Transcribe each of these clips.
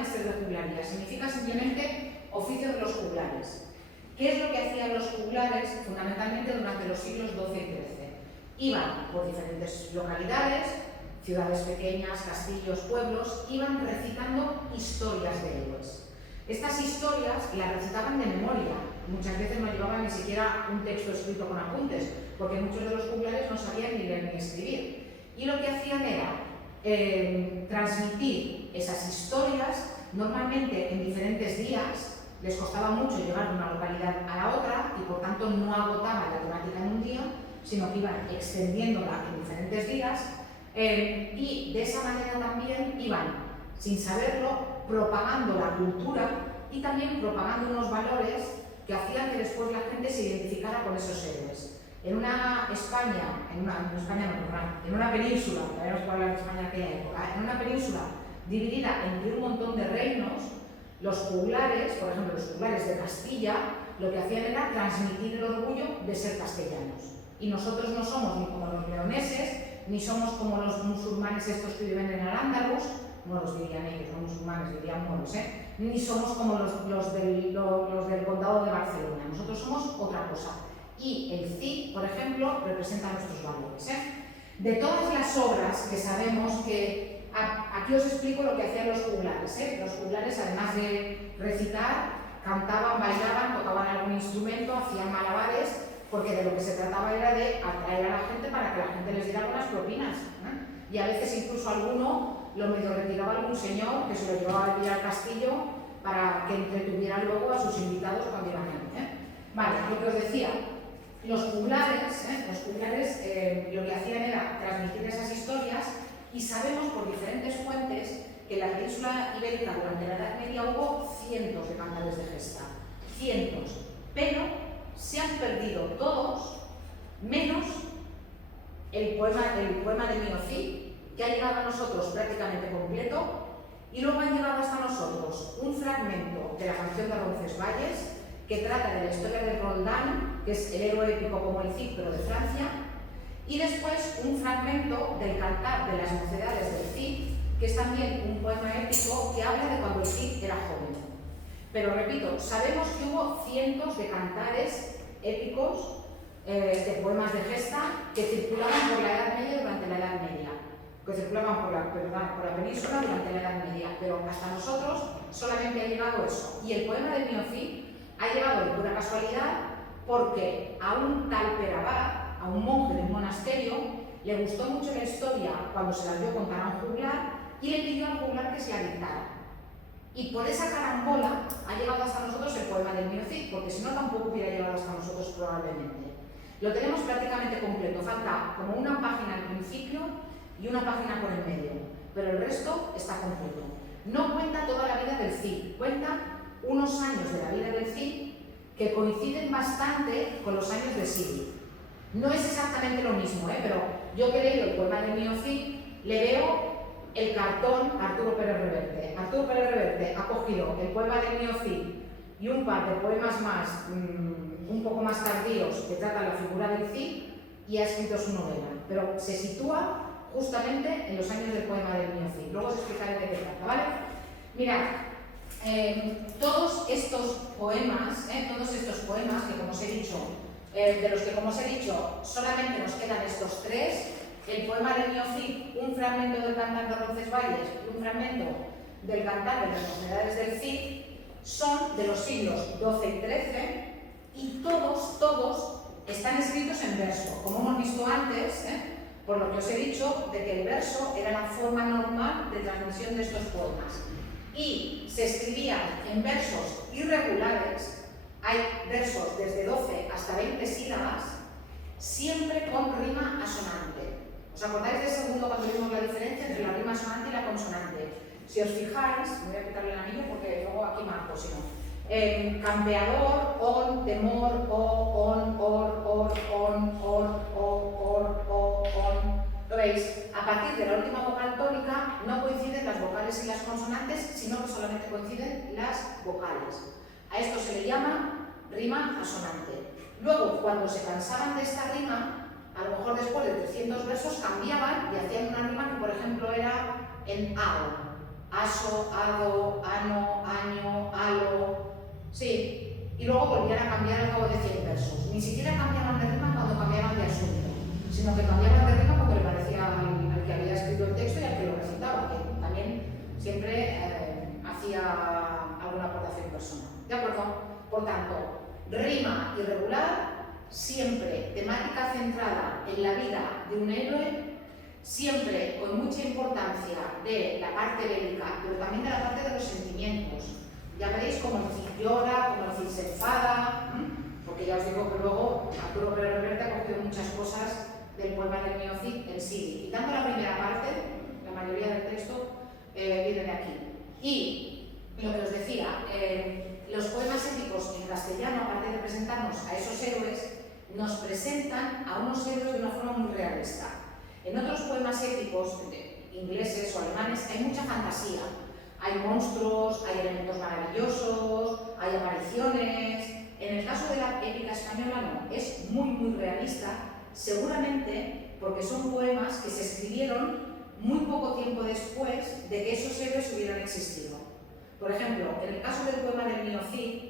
mestres de juglaría? Significa simplemente oficio de los juglares. ¿Qué es lo que hacían los juglares fundamentalmente durante los siglos XII y XIII? Iban por diferentes localidades, ciudades pequeñas, castillos, pueblos, iban recitando historias de héroes. Estas historias las recitaban de memoria, muchas veces no llevaban ni siquiera un texto escrito con apuntes, porque muchos de los juglares no sabían ni leer ni escribir. Y lo que hacían era transmitir esas historias, normalmente en diferentes días. Les costaba mucho llevar de una localidad a la otra y por tanto no agotaban la temática en un día, sino que iban extendiéndola en diferentes días y de esa manera también iban, sin saberlo, propagando la cultura y también propagando unos valores que hacían que después la gente se identificara con esos héroes. En una España, en una península, que habíamos que hablar de España en aquella época, en una península dividida entre un montón de reinos, los juglares, por ejemplo, los juglares de Castilla, lo que hacían era transmitir el orgullo de ser castellanos. Y nosotros no somos ni como los leoneses, ni somos como los musulmanes estos que viven en Al-Ándalus, moros dirían ellos, no musulmanes, dirían moros, ni somos como los del condado de Barcelona. Nosotros somos otra cosa. Y el Cid, por ejemplo, representa nuestros valores. De todas las obras que sabemos que... Aquí os explico lo que hacían los juglares. Los juglares, además de recitar, cantaban, bailaban, tocaban algún instrumento, hacían malabares, porque de lo que se trataba era de atraer a la gente para que la gente les diera buenas propinas. Y a veces incluso alguno lo medio retiraba algún señor que se lo llevaba a vivir al castillo para que entretuviera luego a sus invitados cuando iban allí. Vale, lo que os decía, los juglares lo que hacían era transmitir esas historias. Y sabemos por diferentes fuentes que en la península ibérica durante la Edad Media hubo cientos de cantares de gesta, cientos, pero se han perdido todos, menos el poema de Mio Cid, que ha llegado a nosotros prácticamente completo, y luego han llegado hasta nosotros un fragmento de la canción de Roncesvalles, que trata de la historia de Roldán, que es el héroe épico como el Cid, pero de Francia, y después un fragmento del Cantar de las Mocedades del Cid, que es también un poema épico que habla de cuando el Cid era joven. Pero repito, sabemos que hubo cientos de cantares épicos, de poemas de gesta, que circulaban por la Edad Media durante la Edad Media, que circulaban por la península durante la Edad Media, pero hasta nosotros solamente ha llegado eso. Y el poema de Mio Cid ha llegado de pura casualidad porque a un tal Perabat, a un monje de un monasterio, le gustó mucho la historia cuando se la dio contar a un juglar y le pidió al juglar que se la dictara. Y por esa carambola ha llegado hasta nosotros el poema del Mio Cid, porque si no tampoco hubiera llegado hasta nosotros probablemente. Lo tenemos prácticamente completo, falta como una página al principio y una página por el medio, pero el resto está completo. No cuenta toda la vida del Cid, cuenta unos años de la vida del Cid que coinciden bastante con los años de Cid. No es exactamente lo mismo, pero yo que he leído el poema de Mio Cid, le veo el cartón a Arturo Pérez Reverte. Arturo Pérez Reverte ha cogido el poema de Mio Cid y un par de poemas más, un poco más tardíos, que tratan la figura del Cid, y ha escrito su novela. Pero se sitúa justamente en los años del poema de Mio Cid. Luego os explicaré de qué trata, ¿vale? Mirad, todos estos poemas, que como os he dicho, de los que, como os he dicho, solamente nos quedan estos tres: el poema de Mio Cid, un fragmento del Cantar de Roncesvalles y un fragmento del Cantar de las Mocedades del Cid, son de los siglos XII y XIII, y todos están escritos en verso, como hemos visto antes, por lo que os he dicho, de que el verso era la forma normal de transmisión de estos poemas. Y se escribían en versos irregulares. Hay versos desde 12 hasta 20 sílabas, siempre con rima asonante. ¿Os acordáis del segundo cuando vimos la diferencia entre la rima asonante y la consonante? Si os fijáis, me voy a quitarle el anillo porque luego aquí marco, si no. Campeador, on, temor, on. ¿Lo veis? A partir de la última vocal tónica no coinciden las vocales y las consonantes, sino que solamente coinciden las vocales. A esto se le llama rima asonante. Luego, cuando se cansaban de esta rima, a lo mejor después de 300 versos cambiaban y hacían una rima que, por ejemplo, era en ao. aso, ado, ano, año, alo, sí, y luego volvían a cambiar al cabo de 100 versos. Ni siquiera cambiaban de rima cuando cambiaban de asunto, sino que cambiaban de rima cuando le parecía al que había escrito el texto y al que lo recitaba, que también siempre hacía alguna aportación personal. ¿De acuerdo? Por tanto, rima irregular, siempre temática centrada en la vida de un héroe, siempre con mucha importancia de la parte bélica, pero también de la parte de los sentimientos. Ya veréis como el Cid llora, como el Cid se enfada, porque ya os digo que luego Arturo Pérez Reverte ha cogido muchas cosas del poema del Mío Cid en sí. Quitando la primera parte, la mayoría del texto viene de aquí. Y lo que os decía, los poemas épicos en castellano, aparte de presentarnos a esos héroes, nos presentan a unos héroes de una forma muy realista. En otros poemas épicos, ingleses o alemanes, hay mucha fantasía. Hay monstruos, hay elementos maravillosos, hay apariciones. En el caso de la épica española no, es muy realista, seguramente porque son poemas que se escribieron muy poco tiempo después de que esos héroes hubieran existido. Por ejemplo, en el caso del poema del Mío Cid,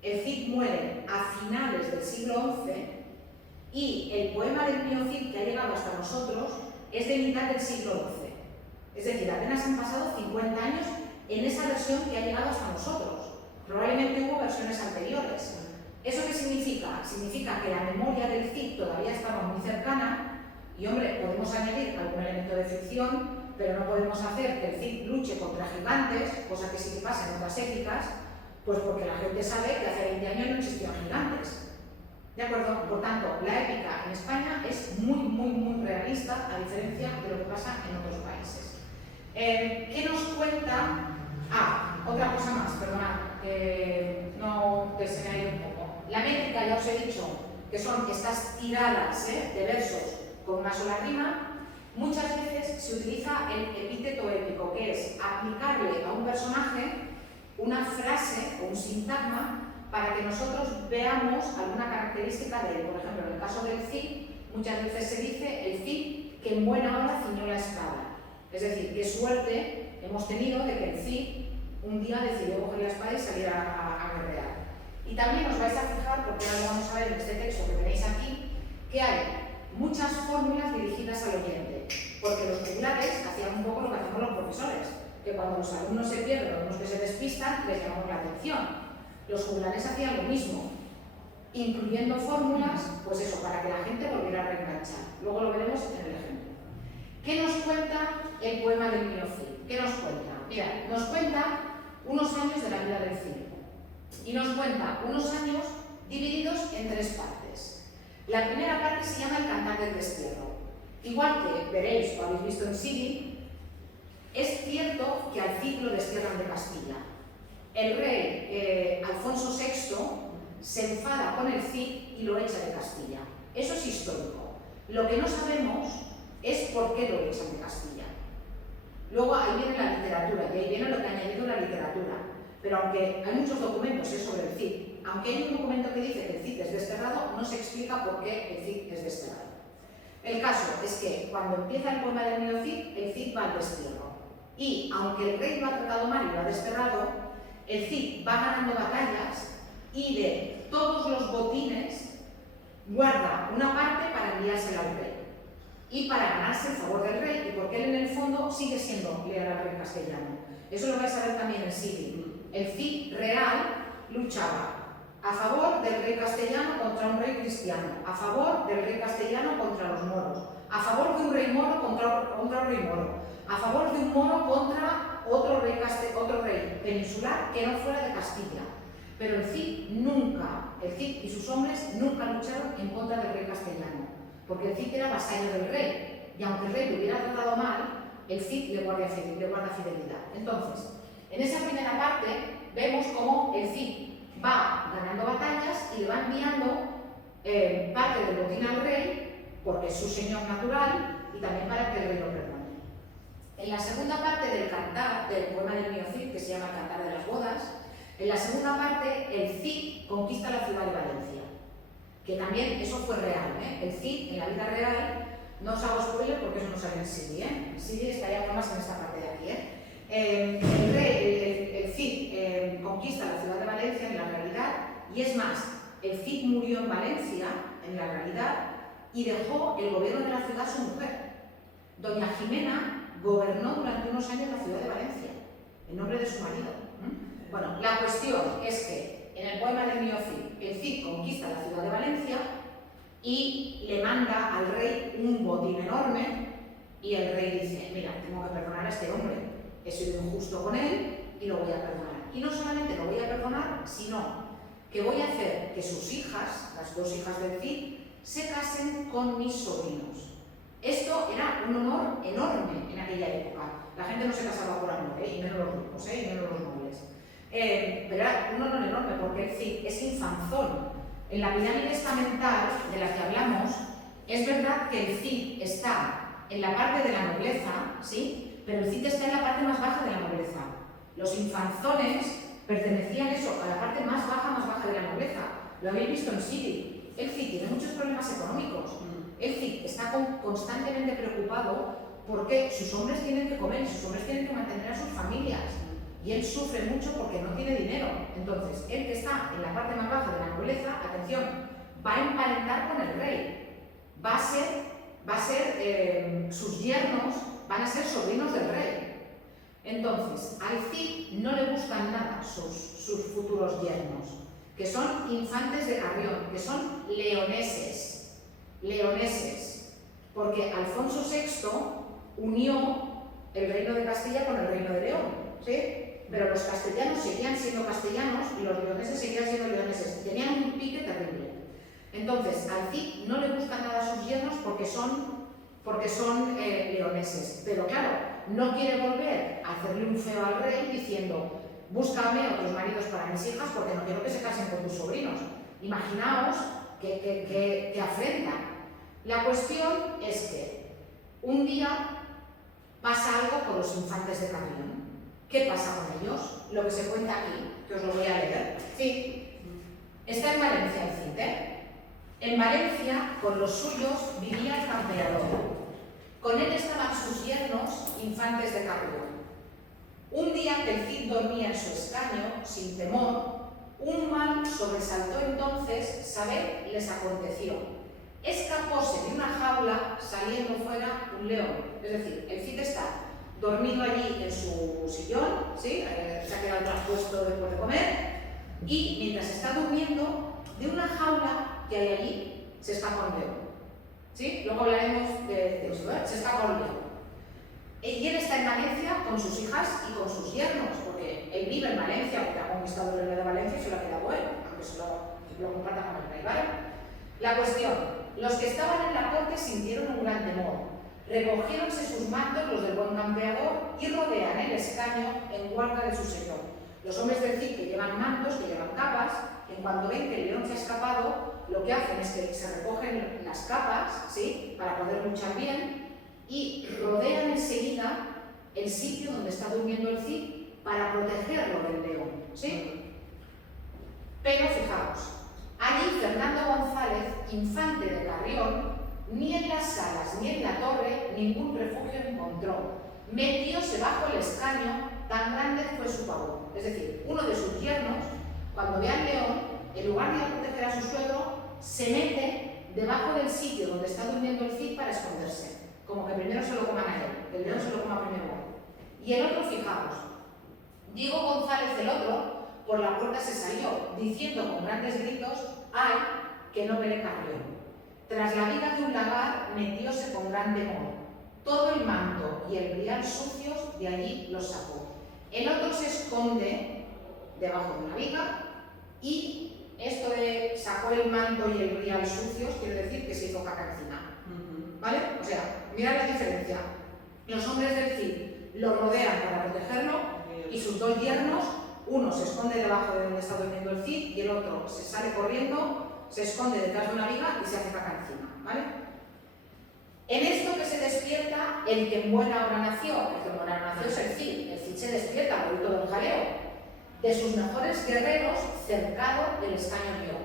el Cid muere a finales del siglo XI y el poema del Mío Cid que ha llegado hasta nosotros es de mitad del siglo XI. Es decir, apenas han pasado 50 años en esa versión que ha llegado hasta nosotros. Probablemente hubo versiones anteriores. ¿Eso qué significa? Significa que la memoria del Cid todavía estaba muy cercana y, hombre, podemos añadir algún elemento de ficción, pero no podemos hacer que el Cid luche contra gigantes, cosa que sí que pasa en otras épicas, pues porque la gente sabe que hace 20 años no existían gigantes. ¿De acuerdo? Por tanto, la épica en España es muy realista, a diferencia de lo que pasa en otros países. ¿Qué nos cuenta? Otra cosa más, perdonad, no que se me ha ido un poco. La métrica, ya os he dicho, que son estas tiradas de versos con una sola rima. Muchas veces se utiliza el epíteto épico, que es aplicarle a un personaje una frase o un sintagma para que nosotros veamos alguna característica de él. Por ejemplo, en el caso del Cid, muchas veces se dice el Cid que en buena hora ciñó la espada. Es decir, qué suerte hemos tenido de que el Cid un día decidió coger la espada y salir a guerrear. Y también os vais a fijar, porque ahora lo vamos a ver en este texto que tenéis aquí, que hay muchas fórmulas dirigidas al oyente, porque los juglares hacían un poco lo que hacemos los profesores, que cuando los alumnos se pierden o unos que se despistan, les llamamos la atención. Los juglares hacían lo mismo, incluyendo fórmulas, pues eso, para que la gente volviera a reenganchar. Luego lo veremos en el ejemplo. ¿Qué nos cuenta el poema del Mío Cid? ¿Qué nos cuenta? Mira, nos cuenta unos años de la vida del Cid. Y nos cuenta unos años divididos en tres partes. La primera parte se llama el Cantar del Destierro. Igual que veréis o habéis visto en Siri, es cierto que al Cid lo destierran de Castilla. El rey Alfonso VI se enfada con el Cid y lo echa de Castilla. Eso es histórico. Lo que no sabemos es por qué lo echan de Castilla. Luego ahí viene la literatura, y ahí viene lo que ha añadido la literatura. Pero aunque hay muchos documentos sobre el Cid, aunque hay un documento que dice que el Cid es desterrado, no se explica por qué el Cid es desterrado. El caso es que cuando empieza el poema del Mío Cid, el Cid va al destierro. Y aunque el rey lo ha tratado mal y lo ha desterrado, el Cid va ganando batallas y de todos los botines guarda una parte para enviársela al rey y para ganarse el favor del rey, y porque él en el fondo sigue siendo leal al rey castellano. Eso lo vais a ver también en Siri. El Cid real luchaba a favor del rey castellano contra un rey cristiano, a favor del rey castellano contra los moros, a favor de un rey moro contra un rey moro, a favor de un moro contra otro rey peninsular que no fuera de Castilla. Pero el Cid y sus hombres nunca lucharon en contra del rey castellano, porque el Cid era vasallo del rey, y aunque el rey lo hubiera tratado mal, el Cid le guarda fidelidad. Entonces, en esa primera parte vemos cómo el Cid va ganando batallas y le va enviando parte del botín al rey, porque es su señor natural, y también para que el rey lo perdone. En la segunda parte del cantar, del poema del Mío Cid, que se llama el Cantar de las Bodas, en la segunda parte el Cid conquista la ciudad de Valencia, que también eso fue real, El Cid en la vida real, no os hago spoiler porque eso no sale en Siri, En Siri estaríamos más en esta parte de aquí, El Cid conquista la ciudad de Valencia en la realidad, y es más, el Cid murió en Valencia en la realidad y dejó el gobierno de la ciudad a su mujer. Doña Jimena gobernó durante unos años la ciudad de Valencia en nombre de su marido. Bueno, la cuestión es que en el poema de Mío Cid, el Cid conquista la ciudad de Valencia y le manda al rey un botín enorme, y el rey dice: mira, tengo que perdonar a este hombre, he sido injusto con él y lo voy a perdonar. Y no solamente lo voy a perdonar, sino que voy a hacer que sus hijas, las dos hijas del Cid, se casen con mis sobrinos. Esto era un honor enorme en aquella época. La gente no se casaba por amor, y menos los ricos, y menos los nobles. Pero era un honor enorme porque el Cid es infanzón. En la pirámide estamental de la que hablamos, es verdad que el Cid está en la parte de la nobleza, ¿sí? Pero el Cid está en la parte más baja de la nobleza. Los infanzones pertenecían a la parte más baja de la nobleza. Lo habéis visto en Siri. El Cid tiene muchos problemas económicos. El Cid está constantemente preocupado porque sus hombres tienen que comer y sus hombres tienen que mantener a sus familias. Y él sufre mucho porque no tiene dinero. Entonces, él que está en la parte más baja de la nobleza, atención, va a emparentar con el rey. Sus yernos van a ser sobrinos del rey. Entonces, al Cid no le gustan nada sus futuros yernos, que son infantes de Carrión, que son leoneses, porque Alfonso VI unió el reino de Castilla con el reino de León, ¿sí? Pero los castellanos seguían siendo castellanos y los leoneses seguían siendo leoneses, tenían un pique terrible. Entonces, al Cid no le gustan nada sus yernos porque son leoneses, pero claro, no quiere volver a hacerle un feo al rey diciendo: búscame otros maridos para mis hijas porque no quiero que se casen con tus sobrinos. Imaginaos que afrenta. La cuestión es que un día pasa algo con los infantes de Carrión. ¿Qué pasa con ellos? Lo que se cuenta aquí, que os lo voy a leer. Sí, está en Valencia el Cid, En Valencia, con los suyos, vivía el campeador. Con él estaban sus yernos, infantes de Carrión. Un día que el Cid dormía en su escaño, sin temor, un mal sobresaltó entonces, saber les aconteció. Escapóse de una jaula, saliendo fuera un león. Es decir, el Cid está dormido allí en su sillón, ¿sí? Se ha quedado traspuesto después de comer, y mientras está durmiendo, de una jaula que hay allí, se escapa un león. ¿Sí? Luego hablaremos de esto, se escapa un león. Y él está en Valencia con sus hijas y con sus yernos, porque él vive en Valencia, porque ha conquistado el reino de Valencia y se lo ha quedado él, aunque se lo comparta con el rey, ¿vale? La cuestión: los que estaban en la corte sintieron un gran temor. Recogiéronse sus mantos los del buen campeador y rodean el escaño en guarda de su señor. Los hombres del Cid, que llevan mantos, que llevan capas, en cuanto ven que el león se ha escapado, lo que hacen es que se recogen las capas, ¿sí?, para poder luchar bien, y rodean enseguida el sitio donde está durmiendo el Cid para protegerlo del león, ¿sí? Pero fijaos, allí Fernando González, infante de Carrión, ni en las salas ni en la torre ningún refugio encontró. Metióse bajo el escaño, tan grande fue su pavor. Es decir, uno de sus yernos, cuando ve al león, en lugar de proteger a su suegro, se mete debajo del sitio donde está durmiendo el Cid para esconderse. Como que primero se lo coman a él, el león se lo coma primero a él. Y el otro, fijaos, Diego González, el otro, por la puerta se salió, diciendo con grandes gritos: ¡ay, que no veré Carrión! Tras la viga de un lagar, metióse con gran temor. Todo el manto y el brial sucios de allí los sacó. El otro se esconde debajo de una viga, y esto de sacó el manto y el brial sucios quiere decir que se hizo caca encima. ¿Vale? O sea, mirad la diferencia. Los hombres del Cid lo rodean para protegerlo, y sus dos yernos, uno se esconde debajo de donde está durmiendo el Cid y el otro se sale corriendo, se esconde detrás de una viga y se hace caca encima, ¿vale? En esto que se despierta el que en buena hora nació, el que en buena hora nació es el Cid se despierta por todo el jaleo, de sus mejores guerreros cercado el escaño vio.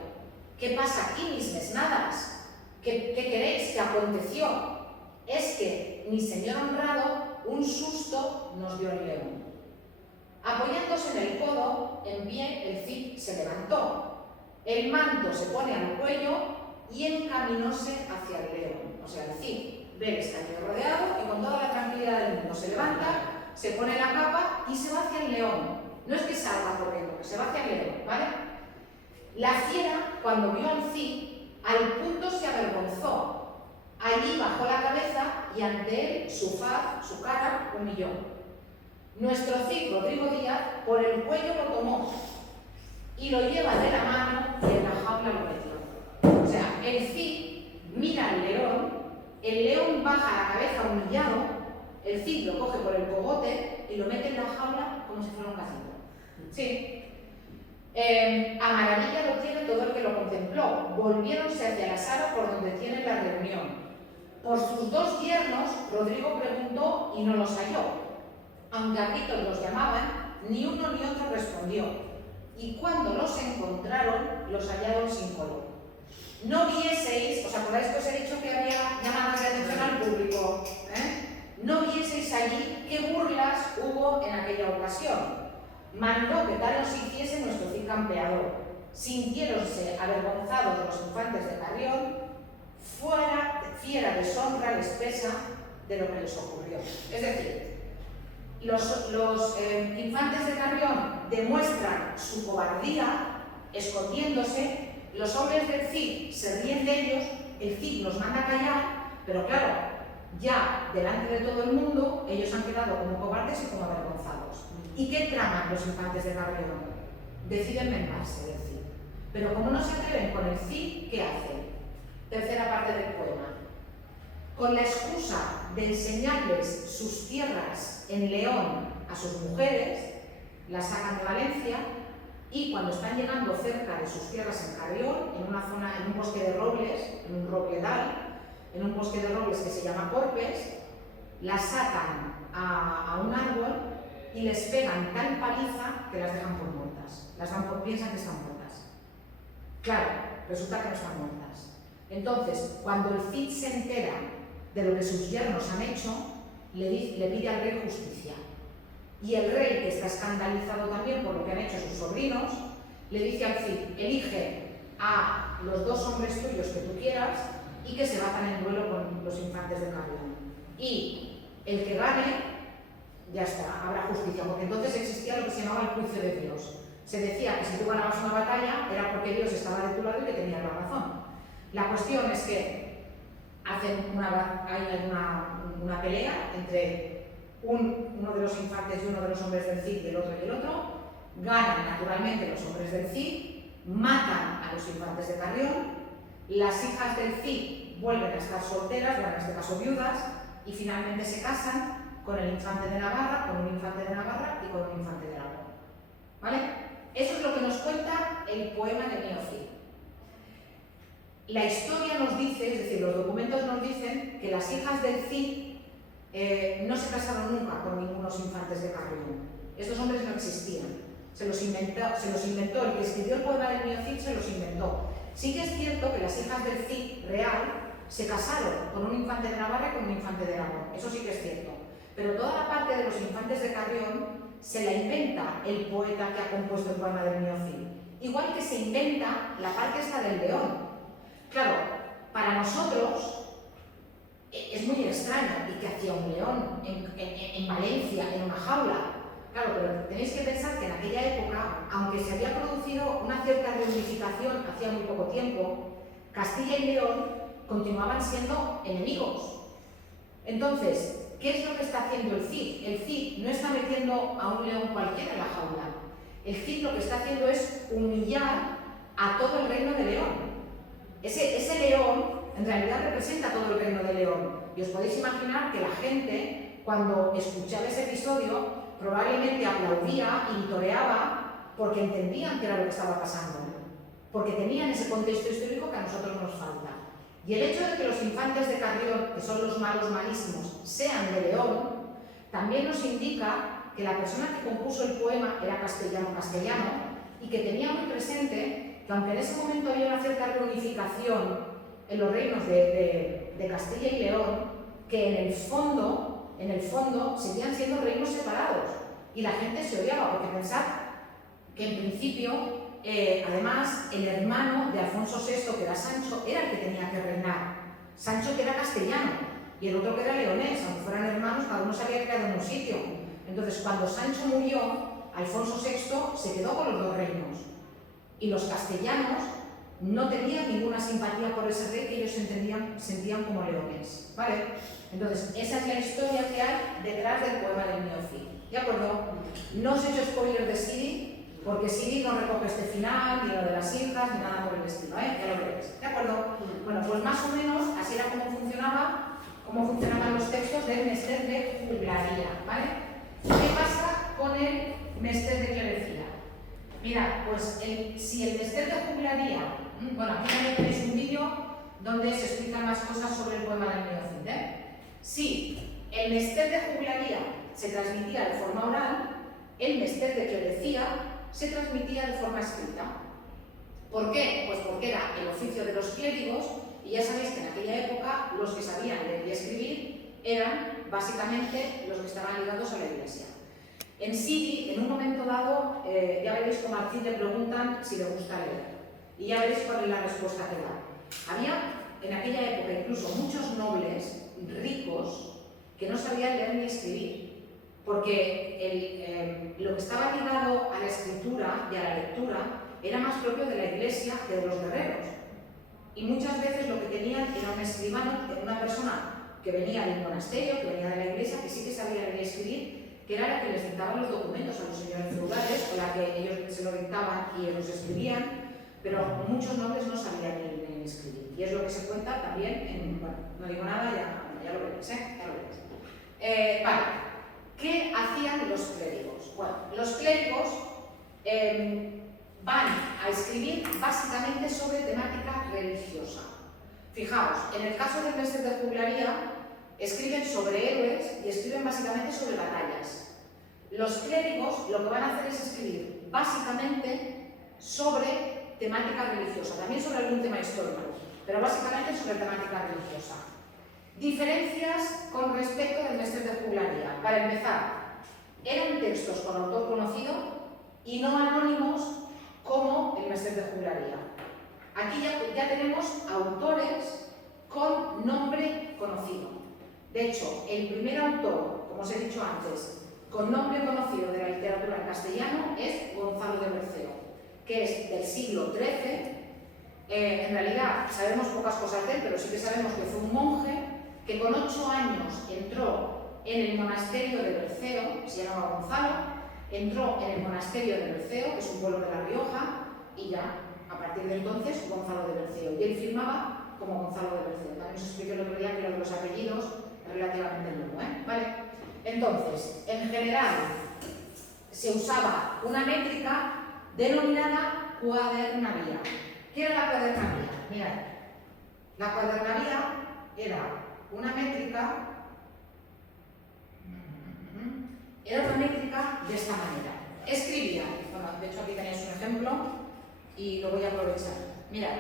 ¿Qué pasa aquí, mis mesnadas? ¿Qué queréis que aconteció? Es que, mi señor honrado, un susto nos dio el león. Apoyándose en el codo, en pie, el Cid se levantó. El manto se pone al cuello y encaminóse hacia el león. O sea, el Cid ve el escaño rodeado y con toda la tranquilidad del mundo se levanta, se pone la capa y se va hacia el león. No es que salga corriendo, que se va hacia el león, ¿vale? La fiera, cuando vio al Cid, al punto se avergonzó. Allí bajó la cabeza y ante él su faz, su cara, humilló. Nuestro Cid, Rodrigo Díaz, por el cuello lo tomó y lo lleva de la mano y en la jaula lo metió. O sea, el Cid mira al león, el león baja la cabeza humillado, el Cid lo coge por el cogote y lo mete en la jaula como si fuera un gatito. Sí. A maravilla lo tiene todo el que lo contempló. Volviéronse hacia la sala por donde tienen la reunión. Por sus dos yernos, Rodrigo preguntó y no los halló. Aunque a gritos los llamaban, ni uno ni otro respondió. Y cuando los encontraron, los hallaron sin color. No vieseis, ¿os acordáis que os he dicho que había llamadas de atención al público? No vieseis allí qué burlas hubo en aquella ocasión. Mandó que tal nos hiciese nuestro Cid campeador. Sintiéronse avergonzados de los infantes de Carrión, fiera deshonra les pesa de lo que les ocurrió. Es decir, los infantes de Carrión demuestran su cobardía escondiéndose, los hombres del Cid se ríen de ellos, el Cid los manda a callar, pero claro, ya delante de todo el mundo ellos han quedado como cobardes y como avergonzados. ¿Y qué traman los infantes de Carrión? Deciden vengarse del Cid. Pero como no se atreven con el Cid, ¿qué hacen? Tercera parte del poema. Con la excusa de enseñarles sus tierras en León a sus mujeres, las sacan de Valencia y cuando están llegando cerca de sus tierras en Carrión, en una zona, en un bosque de robles, en un robledal, en un bosque de robles que se llama Corpes, las atan a un árbol y les pegan tal paliza que las dejan por muertas. Piensan que están muertas. Claro, resulta que no están muertas. Entonces, cuando el Cid se entera de lo que sus yernos han hecho, le pide al rey justicia. Y el rey, que está escandalizado también por lo que han hecho sus sobrinos, le dice al Cid: elige a los dos hombres tuyos que tú quieras y que se batan en duelo con los infantes de Carrión. Y el que gane, ya está, habrá justicia, porque entonces existía lo que se llamaba el juicio de Dios. Se decía que si tú ganabas una batalla era porque Dios estaba de tu lado y que tenía la razón. La cuestión es que hay una pelea entre uno de los infantes y uno de los hombres del Cid y el otro, ganan naturalmente los hombres del Cid, matan a los infantes de Carrión, las hijas del Cid vuelven a estar solteras, bueno, en este caso viudas, y finalmente se casan con el infante de Navarra, con un infante de Navarra y con un infante de Aragón. ¿Vale? Eso es lo que nos cuenta el poema de Mío Cid. La historia nos dice, es decir, los documentos nos dicen que las hijas del Cid no se casaron nunca con ningunos infantes de Carrión. Estos hombres no existían. Se los inventó, el que escribió el poema de Mío Cid se los inventó. Sí que es cierto que las hijas del Cid real se casaron con un infante de Navarra y con un infante de Aragón. Eso sí que es cierto. Pero toda la parte de los infantes de Carrión se la inventa el poeta que ha compuesto el poema de Mío Cid. Igual que se inventa la parte esta del león. Claro, para nosotros es muy extraño y que hacía un león en Valencia, en una jaula. Claro, pero tenéis que pensar que en aquella época, aunque se había producido una cierta reunificación hacía muy poco tiempo, Castilla y León continuaban siendo enemigos. Entonces, ¿qué es lo que está haciendo el Cid? El Cid no está metiendo a un león cualquiera en la jaula. El Cid lo que está haciendo es humillar a todo el reino de León. Ese león en realidad representa todo el reino de León. Y os podéis imaginar que la gente, cuando escuchaba ese episodio, probablemente aplaudía y vitoreaba porque entendían que era lo que estaba pasando. Porque tenían ese contexto histórico que a nosotros nos falta. Y el hecho de que los infantes de Carrión, que son los malos malísimos, sean de León, también nos indica que la persona que compuso el poema era castellano y que tenía muy presente que aunque en ese momento había una cierta reunificación en los reinos de Castilla y León, que en el fondo seguían siendo reinos separados. y la gente se odiaba, porque pensad que en principio, además, el hermano de Alfonso VI, que era Sancho, era el que tenía que reinar. Sancho, que era castellano, y el otro que era leonés, aunque fueran hermanos, cada uno se había quedado en un sitio. Entonces, cuando Sancho murió, Alfonso VI se quedó con los dos reinos, y los castellanos no tenían ninguna simpatía por ese rey que ellos sentían como leones, ¿vale? Entonces, esa es la historia que hay detrás del poema del Mio Cid, ¿de acuerdo? No os he hecho spoiler de Siri, porque Siri no recoge este final, ni lo de las hijas, ni nada por el estilo, ya lo veréis, ¿de acuerdo? Bueno, pues más o menos así era como funcionaban los textos del Mester de Juglaría, ¿vale? ¿Qué pasa con el Mester de Clerecía? Mira, pues si el Mester de Juglaría, bueno, aquí también tenéis un vídeo donde se explican más cosas sobre el poema del Mio Cid, Si el Mester de Juglaría se transmitía de forma oral, el Mester de Clerecía se transmitía de forma escrita. ¿Por qué? Pues porque era el oficio de los clérigos, y ya sabéis que en aquella época los que sabían leer y escribir eran básicamente los que estaban ligados a la iglesia. En Siri, en un momento dado, ya veréis cómo a Cid le preguntan si le gusta leer, y ya veréis cuál es la respuesta que da. Había en aquella época incluso muchos nobles ricos que no sabían leer ni escribir, porque lo que estaba ligado a la escritura y a la lectura era más propio de la iglesia que de los guerreros. Y muchas veces lo que tenían era un escribano, una persona que venía del monasterio, que venía de la iglesia, que sí que sabía leer y escribir, que era la que les dictaba los documentos a los señores feudales, o la que ellos se lo dictaban y ellos escribían, pero muchos nobles no sabían leer ni escribir. Y es lo que se cuenta también en... Bueno, no digo nada, ya lo veréis, ya lo veréis. Vale, ¿qué hacían los clérigos? Bueno, los clérigos van a escribir básicamente sobre temática religiosa. Fijaos, en el caso del Mester de Juglaría, escriben sobre héroes y escriben básicamente sobre batallas. Los clérigos lo que van a hacer es escribir básicamente sobre temática religiosa, también sobre algún tema histórico, pero básicamente sobre temática religiosa. Diferencias con respecto del Mester de Juglaría. Para empezar, eran textos con autor conocido y no anónimos como el Mester de Juglaría. Aquí ya tenemos autores con nombre conocido. De hecho, el primer autor, como os he dicho antes, con nombre conocido de la literatura en castellano es Gonzalo de Berceo, que es del siglo XIII. En realidad sabemos pocas cosas de él, pero sí que sabemos que fue un monje que con 8 años entró en el monasterio de Berceo, se llamaba Gonzalo, entró en el monasterio de Berceo, que es un pueblo de La Rioja, y ya, a partir de entonces, Gonzalo de Berceo. Y él firmaba como Gonzalo de Berceo. También os expliqué el otro día que lo de los apellidos es relativamente nuevo, ¿vale? Entonces, en general, se usaba una métrica denominada cuadernavía. ¿Qué era la cuadernavía? Mirad, la cuadernavía era una métrica de esta manera. Escribía, bueno, de hecho aquí tenéis un ejemplo y lo voy a aprovechar. Mirad,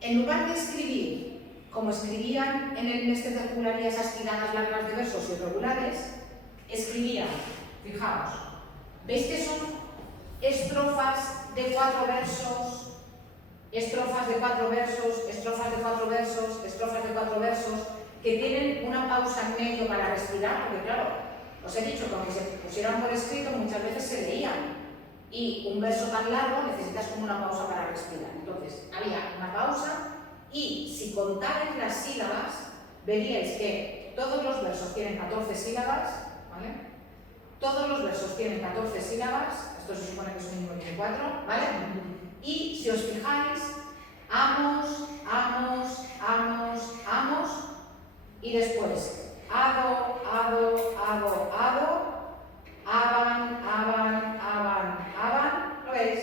en lugar de escribir como escribían en el Mester de Juglaría esas tiradas largas de versos irregulares, escribían, fijaos, ¿veis que son estrofas de 4 versos? Estrofas de 4 versos, estrofas de 4 versos, estrofas de 4 versos, que tienen una pausa en medio para respirar, porque claro, os he dicho que aunque se pusieran por escrito, muchas veces se leían, y un verso tan largo necesitas como una pausa para respirar. Entonces, había una pausa, y si contáis las sílabas, veríais que todos los versos tienen 14 sílabas, ¿vale? Todos los versos tienen 14 sílabas, esto se supone que es un número de 4, ¿vale? Y si os fijáis, amos, amos, amos, amos, y después ado, ado, ado, ado, aban, aban, aban, aban. ¿Lo veis?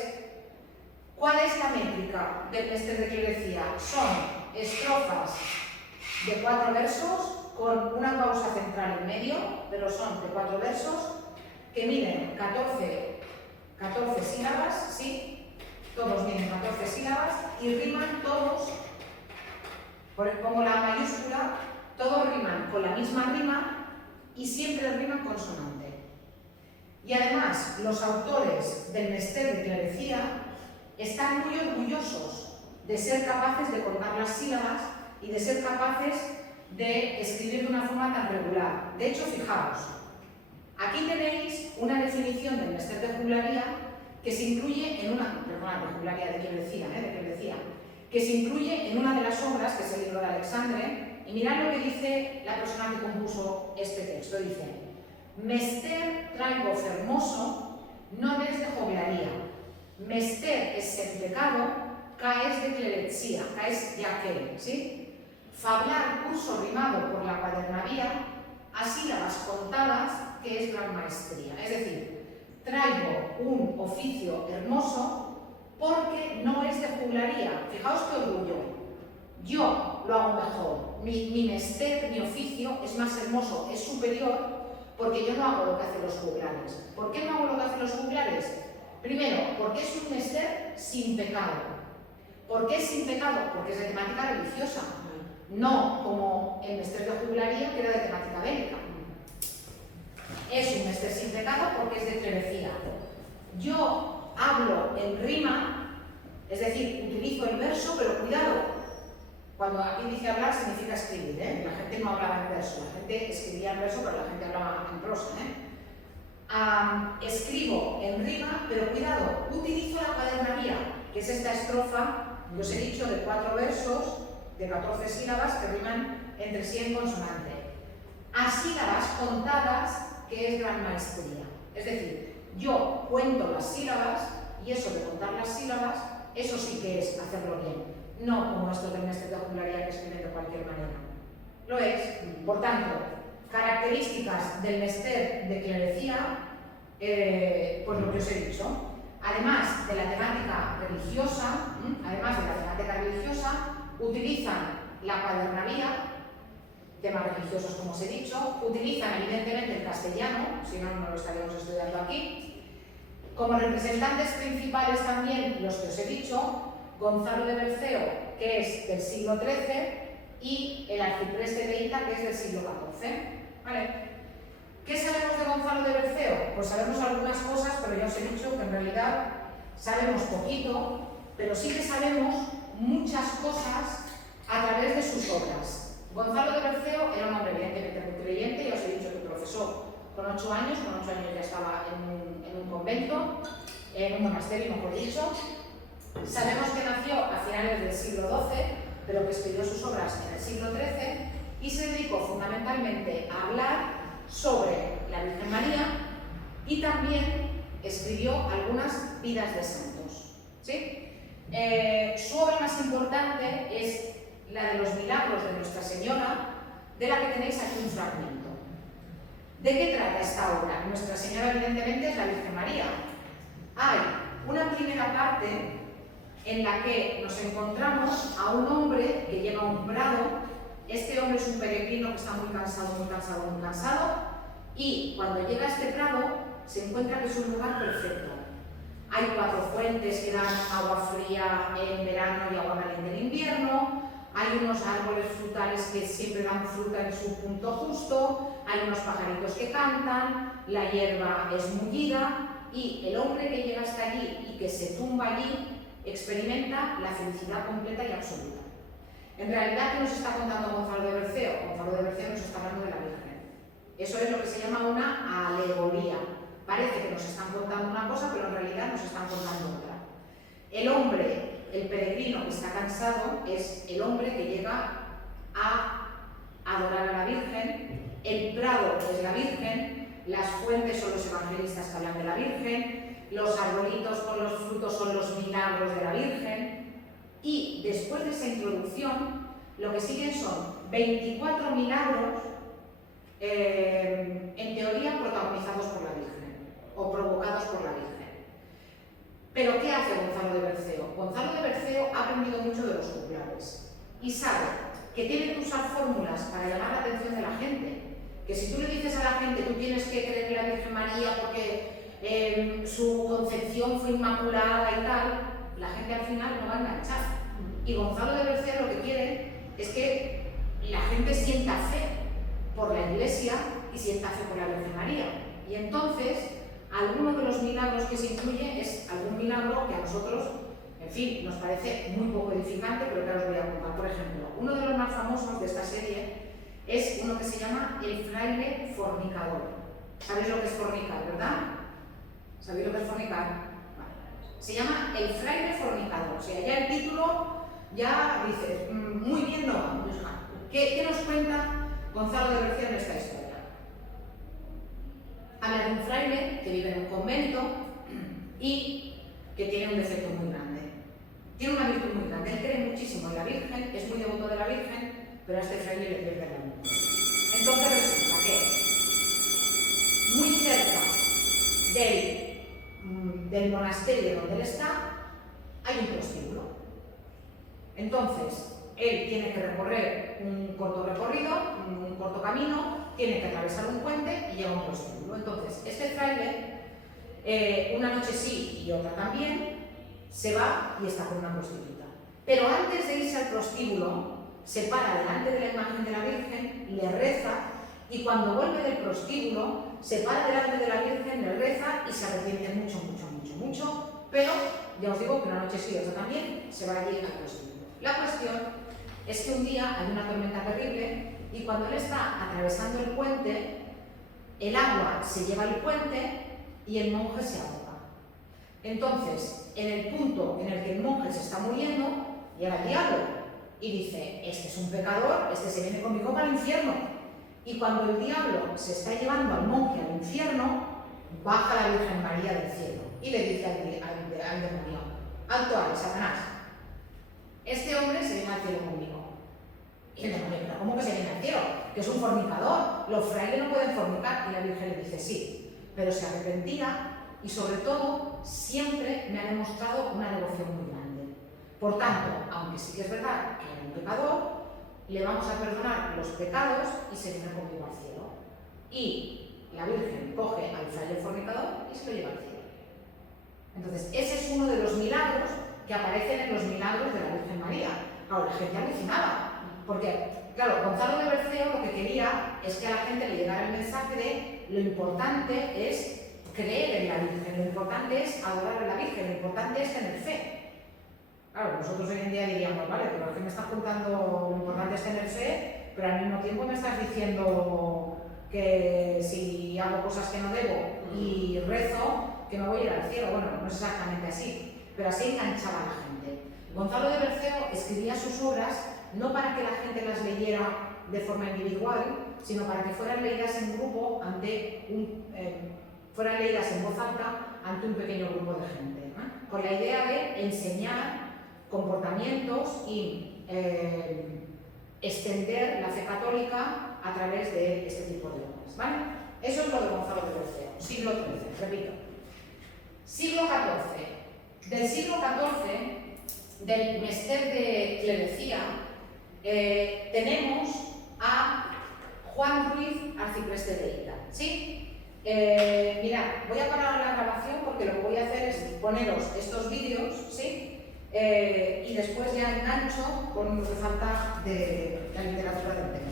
¿Cuál es la métrica del Mester de Clerecía? Son estrofas de 4 versos con una pausa central en medio, pero son de 4 versos que miden 14 sílabas, ¿sí? Todos miden 14 sílabas y riman todos, pongo la mayúscula, todos riman con la misma rima y siempre riman consonante. Y además, los autores del Mester de Clerecía están muy orgullosos de ser capaces de contar las sílabas y de ser capaces de escribir de una forma tan regular. De hecho, fijaos, aquí tenéis una definición del Mester de Juglaría que se incluye en una, de Juglaría de Clerecía, que se incluye en una de las obras, que es el libro de Alexandre, y mirad lo que dice la persona que compuso este texto. Dice: Mester traigo fermoso, no es de joglaría. Mester es en pecado, caes de clerecía, caes de aquel, ¿sí? Fablar curso rimado por la cuadernavía, a sílabas contadas, que es gran maestría. Es decir, traigo un oficio hermoso porque no es de juglaría. Fijaos qué orgullo. Yo lo hago mejor. Mi mester, mi oficio es más hermoso, es superior, porque yo no hago lo que hacen los juglares. ¿Por qué no hago lo que hacen los juglares? Primero, porque es un mester sin pecado. ¿Por qué es sin pecado? Porque es de temática religiosa, no como el mester de juglaría, que era de temática bélica. Es un mester sin pecado porque es de clerecía. Yo hablo en rima, es decir, utilizo el verso, pero cuidado. Cuando aquí dice hablar, significa escribir, ¿eh? La gente no hablaba en verso, la gente escribía en verso, pero la gente hablaba en prosa, escribo en rima, pero cuidado, utilizo la cuadernavía, que es esta estrofa que os he dicho de 4 versos, de 14 sílabas que riman entre sí en consonante. A sílabas contadas, que es gran maestría. Es decir, yo cuento las sílabas, y eso de contar las sílabas, eso sí que es hacerlo bien. No como esto del Mester de Juglaría, que escriben de cualquier manera. Lo es. Por tanto, características del Mester de Clerecía, pues lo que os he dicho. Además de la temática religiosa, utilizan la cuadernavía, temas religiosos como os he dicho, utilizan evidentemente el castellano, si no, no lo estaríamos estudiando aquí. Como representantes principales también los que os he dicho, Gonzalo de Berceo, que es del siglo XIII, y el arcipreste de Ita, que es del siglo XIV. ¿Vale? ¿Qué sabemos de Gonzalo de Berceo? Pues sabemos algunas cosas, pero ya os he dicho que en realidad sabemos poquito, pero sí que sabemos muchas cosas a través de sus obras. Gonzalo de Berceo era un hombre evidentemente muy creyente, ya os he dicho que profesó con 8 años ya estaba en un convento, en un monasterio, mejor dicho. Sabemos que nació a finales del siglo XII, pero que escribió sus obras en el siglo XIII y se dedicó fundamentalmente a hablar sobre la Virgen María y también escribió algunas vidas de santos. ¿Sí? Su obra más importante es la de los milagros de Nuestra Señora, de la que tenéis aquí un fragmento. ¿De qué trata esta obra? Nuestra Señora evidentemente es la Virgen María. Hay una primera parte en la que nos encontramos a un hombre que llega a un prado. Este hombre es un peregrino que está muy cansado, y cuando llega a este prado se encuentra que es un lugar perfecto. Hay 4 fuentes que dan agua fría en verano y agua caliente en invierno, hay unos árboles frutales que siempre dan fruta en su punto justo, hay unos pajaritos que cantan, la hierba es mullida, y el hombre que llega hasta allí y que se tumba allí experimenta la felicidad completa y absoluta. En realidad, ¿qué nos está contando Gonzalo de Berceo? Gonzalo de Berceo nos está hablando de la Virgen. Eso es lo que se llama una alegoría. Parece que nos están contando una cosa, pero en realidad nos están contando otra. El hombre, el peregrino que está cansado, es el hombre que llega a adorar a la Virgen. El prado es la Virgen, las fuentes son los evangelistas que hablan de la Virgen, los arbolitos con los frutos son los milagros de la Virgen, y después de esa introducción, lo que siguen son 24 milagros, en teoría protagonizados por la Virgen, o provocados por la Virgen. Pero ¿qué hace Gonzalo de Berceo? Gonzalo de Berceo ha aprendido mucho de los juglares, y sabe que tiene que usar fórmulas para llamar la atención de la gente. Que si tú le dices a la gente, tú tienes que creer en la Virgen María porque su concepción fue inmaculada y tal, la gente al final no va a enganchar. Y Gonzalo de Berceo lo que quiere es que la gente sienta fe por la Iglesia y sienta fe por la Virgen María. Y entonces Alguno de los milagros que se incluye es algún milagro que a nosotros, en fin, nos parece muy poco edificante, pero que os voy a contar. Por ejemplo, uno de los más famosos de esta serie es uno que se llama el fraile fornicador. ¿Sabéis lo que es fornicar, verdad? ¿Sabéis lo que es fornicar? Vale. Se llama el fraile fornicador. O sea, ya el título ya dices, muy bien no vamos. ¿Qué nos cuenta Gonzalo de Berceo en esta historia? Habla de un fraile que vive en un convento y que tiene un defecto muy grande. Tiene una virtud muy grande. Él cree muchísimo en la Virgen, es muy devoto de la Virgen, pero a este fraile le pierde la mente. Entonces resulta que muy cerca del monasterio donde él está hay un prostíbulo. Entonces, él tiene que recorrer un corto recorrido, un corto camino, tiene que atravesar un puente y llega a un prostíbulo. Entonces, este fraile, una noche sí y otra también, se va y está con una prostituta. Pero antes de irse al prostíbulo, se para delante de la imagen de la Virgen, le reza, y cuando vuelve del prostíbulo, se para delante de la Virgen, le reza y se arrepiente mucho, pero ya os digo que una noche sí y otra también, se va allí al prostíbulo. La cuestión es que un día hay una tormenta terrible y cuando él está atravesando el puente, el agua se lleva el puente y el monje se ahoga. Entonces, en el punto en el que el monje se está muriendo, llega el diablo y dice, este es un pecador, este se viene conmigo para el infierno. Y cuando el diablo se está llevando al monje al infierno, baja la Virgen María del cielo y le dice al demonio, alto ahí, Satanás, este hombre se viene al cielo conmigo. Y el demonio, pero ¿cómo que se viene al cielo? Que es un fornicador, los frailes no pueden fornicar. Y la Virgen le dice, sí, pero se arrepentía y sobre todo siempre me ha demostrado una devoción muy grande. Por tanto, aunque sí que es verdad que era un pecador, le vamos a perdonar los pecados y se viene conmigo al cielo. Y la Virgen coge al fraile fornicador y se lo lleva al cielo. Entonces, ese es uno de los milagros que aparecen en los milagros de la Virgen María. Claro, la gente alucinaba, porque, claro, Gonzalo de Berceo lo que quería es que a la gente le llegara el mensaje de lo importante es creer en la Virgen, lo importante es adorar a la Virgen, lo importante es tener fe. Claro, nosotros hoy en día diríamos, vale, pero es que me estás contando lo importante es tener fe, pero al mismo tiempo me estás diciendo que si hago cosas que no debo y rezo, que me voy a ir al cielo. Bueno, no es exactamente así, pero así enganchaba a la gente. Gonzalo de Berceo escribía sus obras no para que la gente las leyera de forma individual, sino para que fueran leídas en grupo fueran leídas en voz alta ante un pequeño grupo de gente, ¿no? Con la idea de enseñar comportamientos y extender la fe católica a través de este tipo de obras, ¿vale? Eso es lo de Gonzalo de Berceo, siglo XIII, repito. Siglo XIV. Del siglo XIV, del mester de clerecía, tenemos a Juan Ruiz, arcipreste de Ita, ¿sí? Mirad, voy a parar la grabación porque lo que voy a hacer es poneros estos vídeos, ¿sí? Y después ya engancho con lo que falta de la literatura del tema.